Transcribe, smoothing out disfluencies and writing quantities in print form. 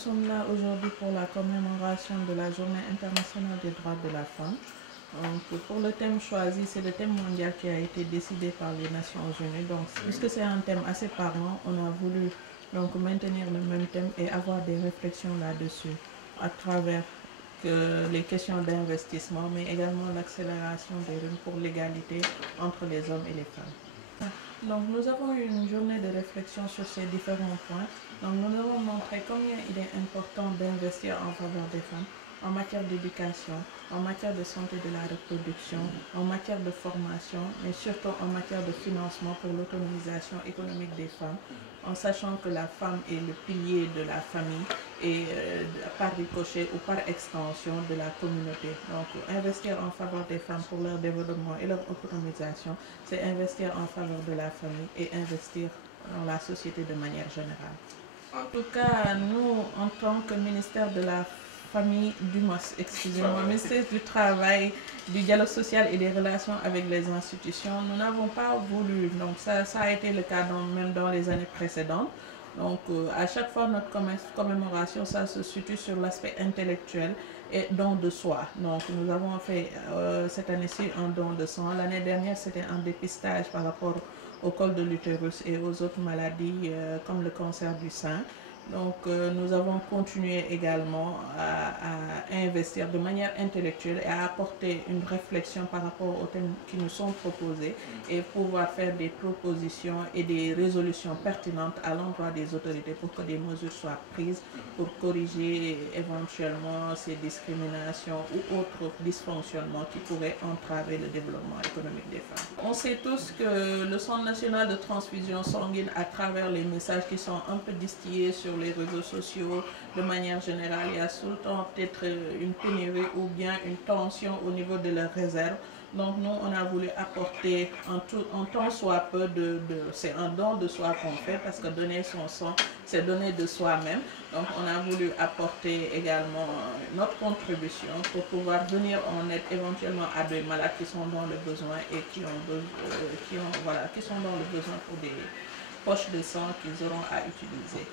sommes là aujourd'hui pour la commémoration de la Journée internationale des droits de la femme. Donc, pour le thème choisi, c'est le thème mondial qui a été décidé par les Nations Unies. Donc, puisque c'est un thème assez parlant, on a voulu donc maintenir le même thème et avoir des réflexions là-dessus à travers les questions d'investissement, mais également l'accélération des rues pour l'égalité entre les hommes et les femmes. Donc nous avons eu une journée de réflexion sur ces différents points. Donc nous avons montré combien il est important d'investir en faveur des femmes en matière d'éducation, en matière de santé de la reproduction, en matière de formation, mais surtout en matière de financement pour l'autonomisation économique des femmes, en sachant que la femme est le pilier de la famille et par ricochet ou par extension de la communauté. Donc investir en faveur des femmes pour leur développement et leur autonomisation, c'est investir en faveur de la famille et investir dans la société de manière générale. En tout cas, nous, en tant que ministère de la Famille du MOS, excusez-moi, ministère du Travail, du Dialogue social et des relations avec les institutions, nous n'avons pas voulu, donc ça a été le cas même dans les années précédentes. Donc à chaque fois notre commémoration, ça se situe sur l'aspect intellectuel et don de soi. Donc nous avons fait cette année-ci un don de sang. L'année dernière, c'était un dépistage par rapport au col de l'utérus et aux autres maladies comme le cancer du sein. Donc nous avons continué également à investir de manière intellectuelle et à apporter une réflexion par rapport aux thèmes qui nous sont proposés et pouvoir faire des propositions et des résolutions pertinentes à l'endroit des autorités pour que des mesures soient prises pour corriger éventuellement ces discriminations ou autres dysfonctionnements qui pourraient entraver le développement économique des femmes. On sait tous que le Centre national de transfusion sanguine, à travers les messages qui sont un peu distillés sur les réseaux sociaux, de manière générale, il y a tout le temps peut-être une pénurie ou bien une tension au niveau de leurs réserves. Donc nous, on a voulu apporter en tant soit peu c'est un don de soi qu'on fait parce que donner son sang, c'est donner de soi-même. Donc on a voulu apporter également notre contribution pour pouvoir venir en aide éventuellement à des malades qui sont dans le besoin et qui sont dans le besoin pour des poches de sang qu'ils auront à utiliser.